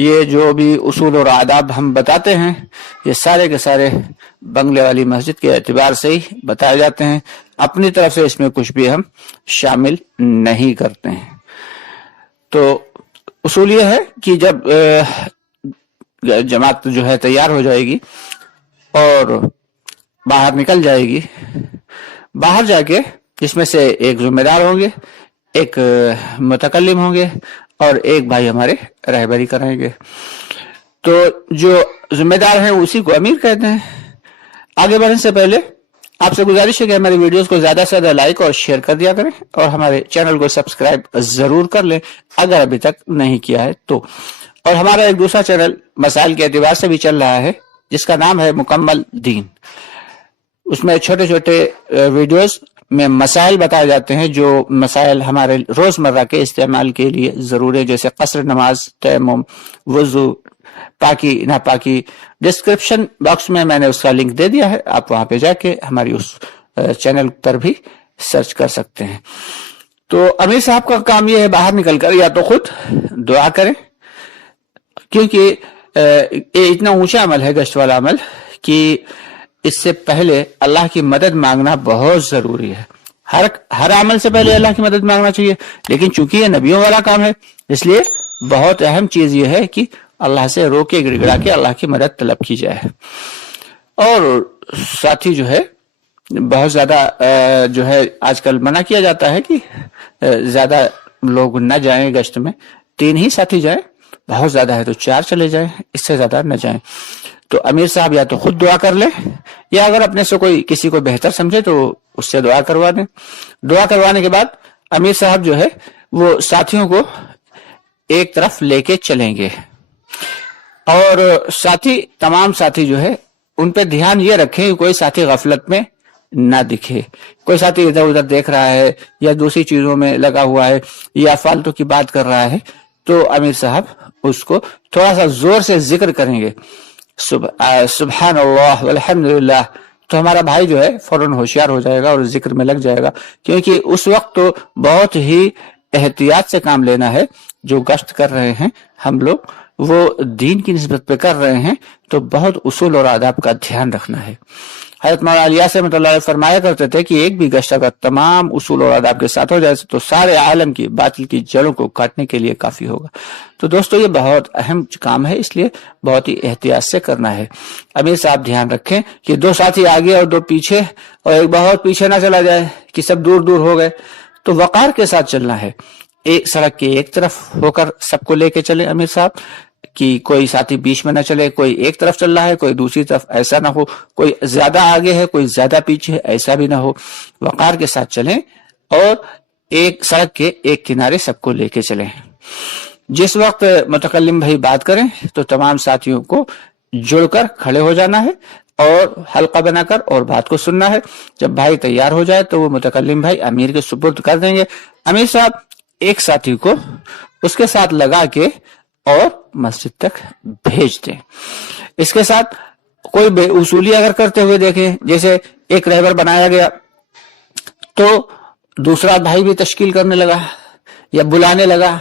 یہ جو بھی اصول اور آداب ہم بتاتے ہیں یہ سارے کے سارے بنگلے والی مسجد کے اعتبار سے ہی بتائے جاتے ہیں، اپنی طرف سے اس میں کچھ بھی ہم شامل نہیں کرتے ہیں۔ تو اصول یہ ہے کہ جب جماعت جو ہے تیار ہو جائے گی اور باہر نکل جائے گی، باہر جا کے جس میں سے ایک ذمہ دار ہوں گے، ایک متکلم ہوں گے اور ایک بھائی ہمارے رہبری کریں گے، تو جو ذمہ دار ہیں اسی کو امیر کہتے ہیں۔ آگے بڑھنے سے پہلے آپ سے گزارش ہے کہ ہماری ویڈیوز کو زیادہ سے زیادہ لائک اور شیئر کر دیا کریں اور ہمارے چینل کو سبسکرائب ضرور کر لیں اگر ابھی تک نہیں کیا ہے تو۔ اور ہمارا ایک دوسرا چینل مسائل کے اعتبار سے بھی چل رہا ہے جس کا نام ہے مکمل دین، اس میں چھوٹے چھوٹے ویڈیوز میں مسائل بتائے جاتے ہیں، جو مسائل ہمارے روزمرہ کے استعمال کے لیے ضروری ہے، جیسے قصر نماز، تیمم، وضو، پاکی ناپاکی۔ ڈسکرپشن باکس میں نے اس کا لنک دے دیا ہے، آپ وہاں پہ جا کے ہماری اس چینل پر بھی سرچ کر سکتے ہیں۔ تو امیر صاحب کا کام یہ ہے باہر نکل کر یا تو خود دعا کریں، کیونکہ یہ اتنا اونچا عمل ہے گشت والا عمل کہ اس سے پہلے اللہ کی مدد مانگنا بہت ضروری ہے۔ ہر عمل سے پہلے اللہ کی مدد مانگنا چاہیے، لیکن چونکہ یہ نبیوں والا کام ہے اس لیے بہت اہم چیز یہ ہے کہ اللہ سے رو کے گڑ گڑا کے اللہ کی مدد طلب کی جائے۔ اور ساتھی جو ہے بہت زیادہ جو ہے آج کل منع کیا جاتا ہے کہ زیادہ لوگ نہ جائیں گشت میں، 3 ہی ساتھی جائیں، بہت زیادہ ہے تو 4 چلے جائیں، اس سے زیادہ نہ جائیں۔ تو امیر صاحب یا تو خود دعا کر لیں یا اگر اپنے سے کوئی کسی کو بہتر سمجھے تو اس سے دعا کروا دیں۔ دعا کروانے کے بعد امیر صاحب جو ہے وہ ساتھیوں کو ایک طرف لے کے چلیں گے، اور تمام ساتھی جو ہے ان پہ دھیان یہ رکھیں کہ کوئی ساتھی غفلت میں نہ دکھے، کوئی ساتھی ادھر ادھر دیکھ رہا ہے یا دوسری چیزوں میں لگا ہوا ہے یا فالتو کی بات کر رہا ہے تو امیر صاحب اس کو تھوڑا سا زور سے ذکر کریں گے، سبحان اللہ والحمد للہ، تو ہمارا بھائی جو ہے فوراً ہوشیار ہو جائے گا اور ذکر میں لگ جائے گا، کیونکہ اس وقت تو بہت ہی احتیاط سے کام لینا ہے۔ جو گشت کر رہے ہیں ہم لوگ وہ دین کی نسبت پہ کر رہے ہیں تو بہت اصول اور آداب کا دھیان رکھنا ہے۔ حضرت مولانا علی سے رحمۃ اللہ علیہ فرمایا کرتے تھے کہ ایک بھی گشت اگر تمام اصول اور آداب کے ساتھ ہو جائے تو سارے عالم کی باطل کی جڑوں کو کاٹنے کے لیے کافی ہوگا۔ تو دوستو یہ بہت اہم کام ہے، اس لیے بہت ہی احتیاط سے کرنا ہے۔ امیر صاحب دھیان رکھیں کہ 2 ساتھی آگے اور 2 پیچھے، اور ایک بہت پیچھے نہ چلا جائے کہ سب دور دور ہو گئے، تو وقار کے ساتھ چلنا ہے۔ ایک سڑک کے ایک طرف ہو کر سب کو لے کے چلے امیر صاحب، کہ کوئی ساتھی بیچ میں نہ چلے، کوئی ایک طرف چل رہا ہے کوئی دوسری طرف، ایسا نہ ہو، کوئی زیادہ آگے ہے کوئی زیادہ پیچھے ہے، ایسا بھی نہ ہو۔ وقار کے ساتھ چلیں اور ایک سڑک کے ایک کنارے سب کو لے کے چلیں۔ جس وقت متکلم بھائی بات کریں تو تمام ساتھیوں کو جڑ کر کھڑے ہو جانا ہے اور حلقہ بنا کر اور بات کو سننا ہے۔ جب بھائی تیار ہو جائے تو وہ متکلم بھائی امیر کے سپرد کر دیں گے۔ امیر صاحب ایک ساتھی کو اس کے ساتھ لگا کے اور مسجد تک بھیج دیں۔ اس کے ساتھ کوئی بے اصولی اگر کرتے ہوئے دیکھیں، جیسے ایک رہبر بنایا گیا تو دوسرا بھائی بھی تشکیل کرنے لگا یا بلانے لگا،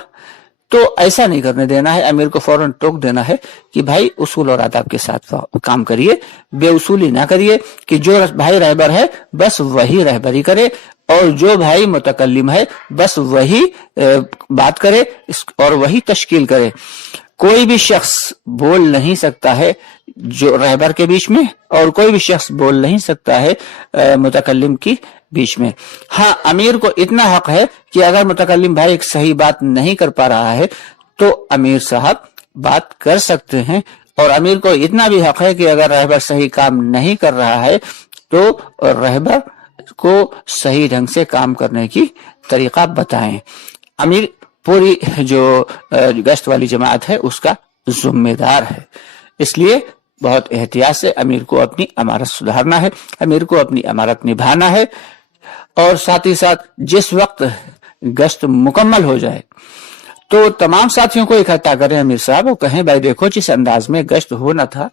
تو ایسا نہیں کرنے دینا ہے، امیر کو فوراً ٹوک دینا ہے کہ بھائی اصول اور آداب کے ساتھ کام کریے، بے اصولی نہ کریے، کہ جو بھائی رہبر ہے بس وہی رہبری کرے اور جو بھائی متکلم ہے بس وہی بات کرے اور وہی تشکیل کرے۔ کوئی بھی شخص بول نہیں سکتا ہے جو رہبر کے بیچ میں، اور کوئی بھی شخص بول نہیں سکتا ہے متکلم کی بیچ میں۔ ہاں امیر کو اتنا حق ہے کہ اگر متکلم بھائی ایک صحیح بات نہیں کر پا رہا ہے تو امیر صاحب بات کر سکتے ہیں، اور امیر کو اتنا بھی حق ہے کہ اگر رہبر صحیح کام نہیں کر رہا ہے تو رہبر کو صحیح ڈھنگ سے کام کرنے کی طریقہ بتائیں۔ امیر پوری جو گشت والی جماعت ہے اس کا ذمہ دار ہے، اس لیے بہت احتیاط سے امیر کو اپنی امارت سدھارنا ہے، امیر کو اپنی امارت نبھانا ہے۔ اور ساتھ ہی ساتھ جس وقت گشت مکمل ہو جائے تو تمام ساتھیوں کو اکٹھا کریں امیر صاحب، وہ کہیں بھائی دیکھو جس انداز میں گشت ہونا تھا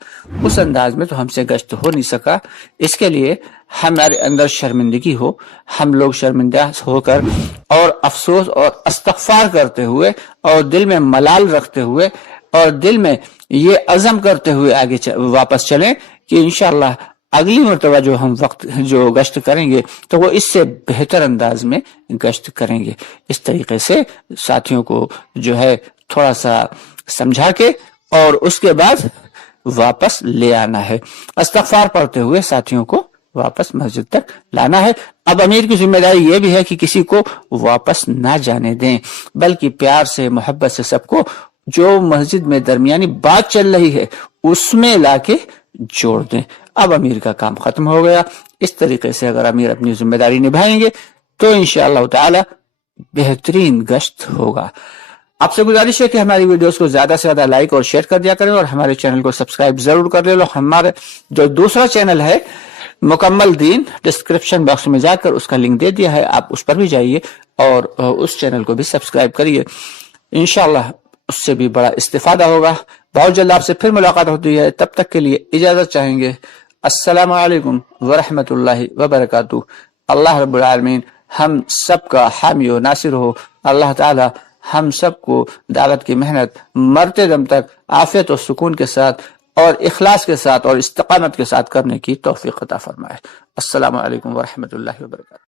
اس انداز میں تو ہم سے گشت ہو نہیں سکا، اس کے لیے ہمارے اندر شرمندگی ہو، ہم لوگ شرمندہ ہو کر اور افسوس اور استغفار کرتے ہوئے اور دل میں ملال رکھتے ہوئے اور دل میں یہ عزم کرتے ہوئے آگے واپس چلیں کہ انشاءاللہ اگلی مرتبہ جو ہم جو گشت کریں گے تو وہ اس سے بہتر انداز میں گشت کریں گے. اس طریقے سے ساتھیوں کو جو ہے تھوڑا سا سمجھا کے اور اس کے بعد واپس لے آنا ہے. استغفار پڑھتے ہوئے ساتھیوں کو واپس مسجد تک لانا ہے. اب امیر کی ذمہ داری یہ بھی ہے کہ کسی کو واپس نہ جانے دیں، بلکہ پیار سے محبت سے سب کو جو مسجد میں درمیانی بات چل رہی ہے اس میں لا کے جوڑ دیں. اب امیر کا کام ختم ہو گیا. اس طریقے سے اگر امیر اپنی ذمہ داری نبھائیں گے تو انشاءاللہ تعالی بہترین گشت ہوگا. آپ سے گزارش ہے کہ ہماری ویڈیوز کو زیادہ سے زیادہ لائک اور شیئر کر دیا کریں اور ہمارے چینل کو سبسکرائب ضرور کر لیں. ہمارے جو دوسرا چینل ہے مکمل دین، ڈسکرپشن باکس میں جا کر اس کا لنک دے دیا ہے، آپ اس پر بھی جائیے اور اس چینل کو بھی سبسکرائب کریے. انشاءاللہ اس سے بھی بڑا استفادہ ہوگا. بہت جلد آپ سے پھر ملاقات ہوتی ہے، تب تک کے لیے اجازت چاہیں گے. السلام علیکم ورحمۃ اللہ وبرکاتہ. اللہ رب العالمین ہم سب کا حامی و ناصر ہو. اللہ تعالی ہم سب کو دعوت کی محنت مرتے دم تک عافیت و سکون کے ساتھ اور اخلاص کے ساتھ اور استقامت کے ساتھ کرنے کی توفیق عطا فرمائے. السلام علیکم ورحمۃ اللہ وبرکاتہ.